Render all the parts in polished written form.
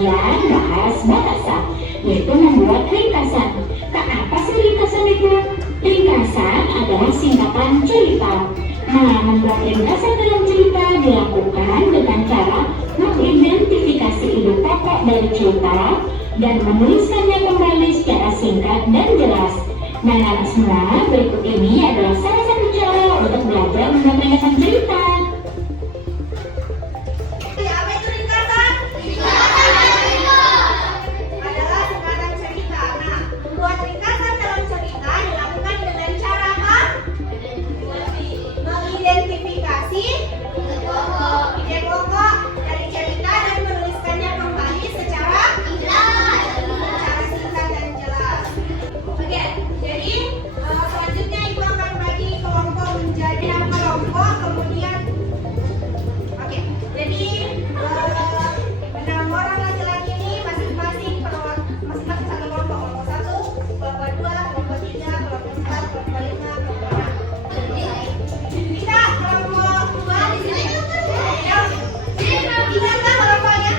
Kemudian bahas bahasa, yaitu membuat ringkasan. Apa sih ringkasan itu? Ringkasan adalah singkatan cerita. Nah, membuat ringkasan dalam cerita dilakukan dengan cara mengidentifikasi ide pokok dari cerita dan menuliskannya kembali secara singkat dan jelas. Nah, anak semua, berikut ini adalah salah satu cara untuk belajar menyampaikan cerita. Apa itu ringkasan? Adalah singkatan cerita. Nah, membuat ringkasan dalam cerita dilakukan dengan cara apa? Mengidentifikasi ide pokok dari cerita dan menuliskannya kembali secara singkat dan jelas. Oke, jadi selanjutnya Ibu akan bagi kelompok menjadi 6 kelompok, kemudian jadi 6 orang laki-laki ini masing-masing satu kelompok, kelompok 1, kelompok 2, kelompok 3, kelompok 4, kelompok 5, kelompok 6. Kita kelompok 2 di sini. Bisa nggak kelompoknya?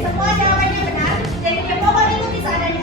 Semua jawabannya benar. Jadi dia pokok itu bisa ada di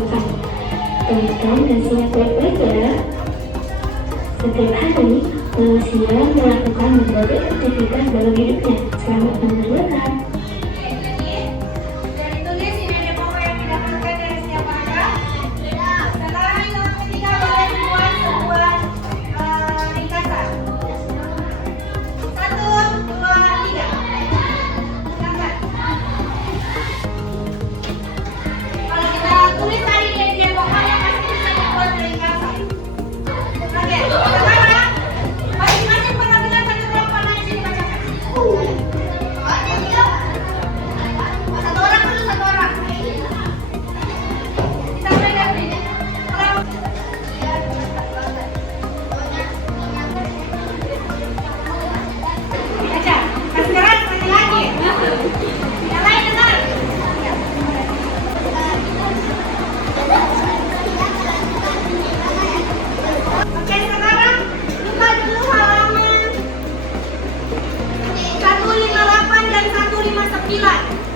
depan. Temukan dan siap baik-baik ya. Setiap hari, manusia melakukan berbagai aktivitas dalam hidupnya. Selamat mengerjakan. Dari tulis ini ada pokok yang didapatkan dari setiap paragraf. Sekarang yang ketiga boleh membuat sebuah ringkasan. 1, 2, 3. Silakan. Kalau kita tulis tadi dia pokoknya pasti bisa membuat ringkasan. Oke, sekarang masing-masing penampilan satu kelompok di sini bacakan. Satu orang dulu, satu orang. Kita mulai dari orang. Baca. Sekarang sekali lagi. Yang lain dengar. Oke, sekarang buka dulu halaman 158 dan 159.